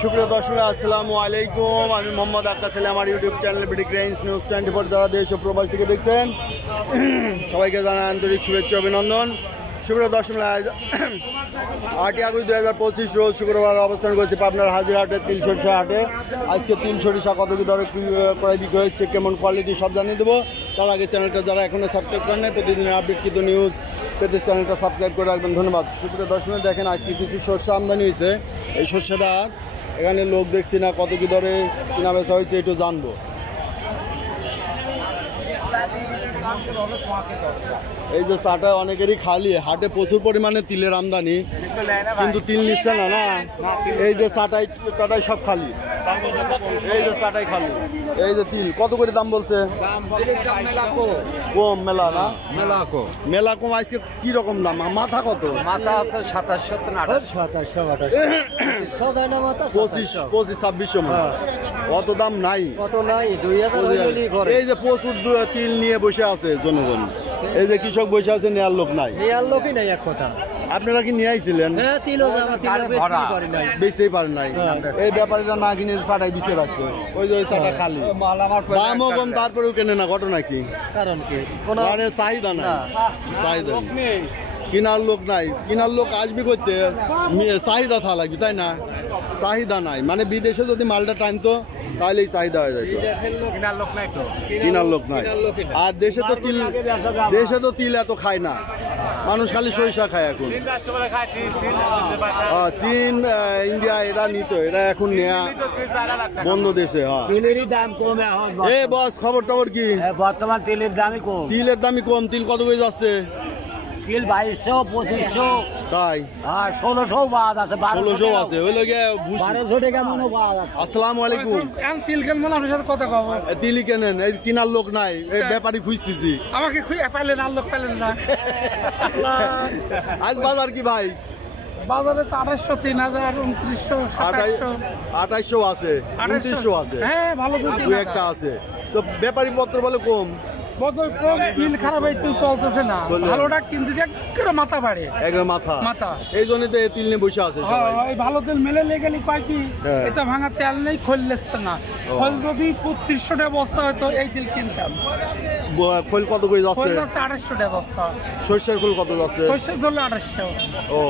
সুপ্রিয় দর্শক আসসালামু আলাইকুম, আমি মোহাম্মদ আক্তার ছেলে। আমার YouTube channel BD grains news 24 যারা দেশ ও প্রবাস থেকে দেখছেন সবাইকে জানাই আন্তরিক শুভেচ্ছা অভিনন্দন। সুপ্রিয় দর্শক, 8 আগস্ট 2025 রোজ শুক্রবার অবস্থান করছি পাবনার হাজিরহাটের তিল সরিষা হাটে। আজকে তিল সরিষা কত কি দরে ক্রয় বিক্রয় হচ্ছে, কেমন কোয়ালিটি সব জানিয়ে দেবো। তার আগে চ্যানেলটা যারা এখনও সাবস্ক্রাইব করেন না, প্রতিদিনের আপডেটকৃত নিউজ পেতে চ্যানেলটা সাবস্ক্রাইব করে রাখবেন, ধন্যবাদ। সুপ্রিয় দর্শক, দেখেন আজকে কিছু সরষে আমদানি হয়েছে। এই সরষেটা এখানে লোক দেখছি না, কত কি দরে কেনা বেচা হয়েছে একটু জানবো। এই যে চাটা অনেকেরই খালি, হাটে প্রচুর পরিমাণে তিলের আমদানি, কিন্তু তিল নিচ্ছে না। না, এই যে চাটাই সব খালি, এই যে চাটাই খালি। এই যে তিল কত করে দাম বলছে? কম মেলা না, মেলা কম। আজকে কি রকম দাম? মাথা কত? মাথা 25-26 অত দাম নাই। এই যে প্রচুর তিল নিয়ে বসে আছে জনগণ, এই যে কৃষক বসে আছে, নেয়ার লোক নাই। এক কথা। আপনারা কি নিয়ে আইছিলেন? বেচতেই পারেন নাই। এই ব্যাপারীরা না কিনে চাটাই বিছে রাখছে, ওই যে ওই চাটা খালি, দামও কম, তারপরেও কেনে না। ঘটনা কি? কারণ কি? মানে চাহিদা নাই, চাহিদা কিনার লোক নাই। কিনার লোক আসবি করতে, চাহিদা থাকা লাগবে, তাই না? চাহিদা নাই, মানে বিদেশে যদি মালটা টানতো তাহলে এই চাহিদা হয়ে যেত। কিনার লোক নাই। আর দেশে তো তিল এত খায় না মানুষ, খালি সরিষা খায় এখন। চীন, ইন্ডিয়া এরা নিত, এরা এখন নেয়া বন্ধ দেশে। এ বস, খবর টবর কি? বর্তমান তেলের দামই কম। তিলের দামই কম। তিল কত করে যাচ্ছে? তিল 2200-2500, তাই? আর 1600 বাদ আছে, 1600 আছে। ওই লোকে 1200 টাকা মনে বাদ আছে। আসসালামু আলাইকুম। তিল কেন মনে আপনার সাথে কথা কব? তিলি কেনেন, এই কিনার লোক নাই, এই ব্যাপারী খুঁজতেছি। আমাকে পাইলেন, আর লোক পাইলেন না। আজ বাজার কি ভাই? বাজারে তো 2800, 3000, 2900, 2800 আছে, 2900 আছে। হ্যাঁ, ভালো দু একটা আছে। তো ব্যাপারী পত্র বলে কম। বদল কম, তিল খারাপ, এই তিল চলতেছে না। ভালোটা কিনতে একবারে মাথা বাড়ে, একবারে মাথা। এই জন্যই তো তিল নিয়ে বসে আছে সবাই। এই ভালো তেল মেলে লেগে কয় কি, এটা ভাঙা তেল নেই, খোল লেগছে না। খোল যদি 2500 টাকা বস্তা হয়তো এই তিল কিনতাম। খোল কত করে যাচ্ছে? 2800 টাকা বস্তা। সরষের খোল কত যাচ্ছে? সরষের ধরলে 2800। ও,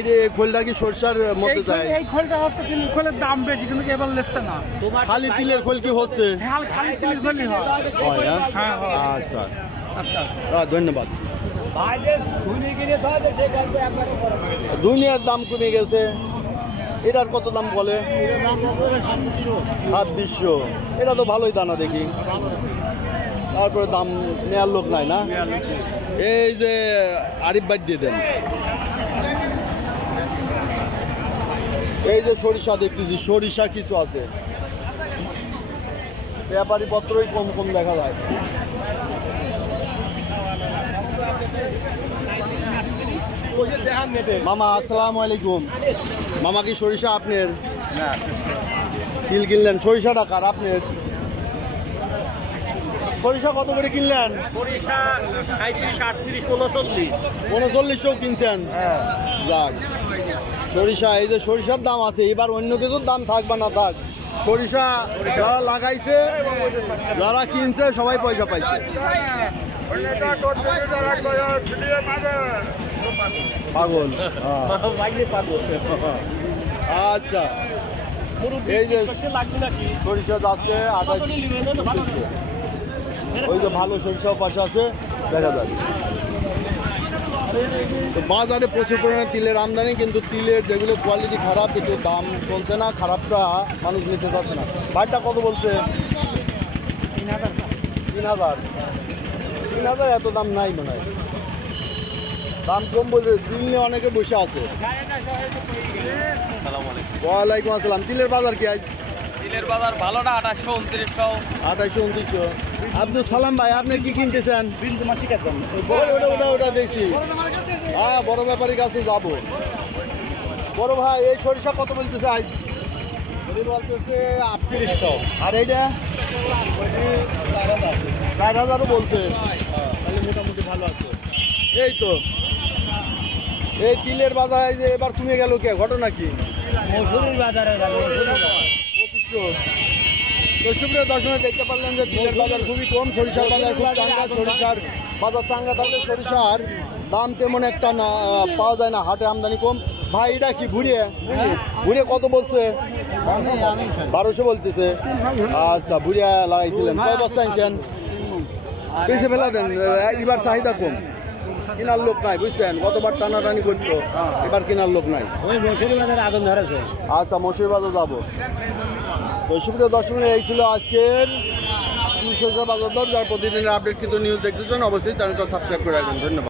এই খোলটা কি সরষার মধ্যে যায়? এই খোলটা হচ্ছে তিল খোলের দাম বেশি, কিন্তু এবার লেগছে না। খালি তিলের খোল কি হচ্ছে? খালি তিলের খোলই হয়। আচ্ছা আচ্ছা, ধন্যবাদ। দুনিয়ার দাম কমে গেছে। এটার কত দাম বলে? 2600। এটা তো ভালোই দানা দেখি। তারপরে দাম নেওয়ার লোক নাই না। এই যে আরিফ ভাই দিয়ে দেন। এই যে সরিষা দেখতেছি, সরিষা কিছু আছে, ব্যাপারী পত্রই কম কম দেখা যায়। মামা আসসালামু আলাইকুম। মামা কি সরিষা আপনার? তিল কিনলেন? সরিষাটা কার আপনার? সরিষা কত করে কিনলেন? 3900 কিনছেন? যাক, সরিষা, এই যে সরিষার দাম আছে। এবার অন্য কিছুর দাম থাক বা না থাক, সরিষা যারা লাগাইছে, যারা কিনছে, সবাই পয়সা পাইছে। পাগল। আচ্ছা, এই যে সরিষা যাচ্ছে 2800। ওই যে ভালো সরিষাও পাশে আছে, দেখা যাবে। তো বাজারে প্রচুর পরিমাণে তিলের আমদানি, কিন্তু তিলের যেগুলো কোয়ালিটি খারাপ, একটু দাম চলছে না, খারাপটা মানুষ নিতে চাচ্ছে না। ভাইটা কত বলছে? 3000। এত দাম নাই মনে হয়, দাম কম বলছে। তিল নিয়ে অনেকে বসে আছে। ওয়ালাইকুম আসসালাম। তিলের বাজার কি আজ? তিলের বাজার ভালো না, 2800-2900। আব্দুল সালাম ভাই, আপনি কি কিনতেছেন? ওটা দেখছি। হ্যাঁ, বড় ব্যাপারীর কাছে যাবো। বড় ভাই, এই সরিষা কত বলতেছে আজ? বলতেছে 3800। আর এইটা 4000ও বলছে। মোটামুটি ভালো আছে। এই তো এই তিলের বাজার এই যে এবার কমে গেল কে, ঘটনা কি? মসুরির বাজারে গেল 2500। তো সুপ্রিয় দর্শক দেখতে পারলেন যে তিলের বাজার খুবই কম, সরিষার বাজার খুব চাঙ্গা। সরিষার বাজার চাঙ্গা থাকলে সরিষার দাম তেমন একটা না পাওয়া যায় না, হাটে আমদানি কম। ভাই এটা কি ঘুরিয়ে ঘুরিয়ে কত বলছে? 1200 বলতেছে। আচ্ছা, ভুড়িয়া লাগাইছিলেন, কয় বস্তা আনছেন? বেশি ফেলা দেন, এবার চাহিদা কম, কেনার লোক নাই বুঝছেন, গতবার টানাটানি করতো, এবার কেনার লোক নাই। ওই মসুরির বাজারে আগুন ধরেছে। আচ্ছা, মসুরি বাজার যাবো। তো সুপ্রিয় দর্শক, এই ছিল আজকের সরিষার বাজার দর। যার প্রতিদিনের আপডেট কিন্তু নিউজ দেখতে চান অবশ্যই চ্যানেলটা সাবস্ক্রাইব করে রাখবেন। ধন্যবাদ।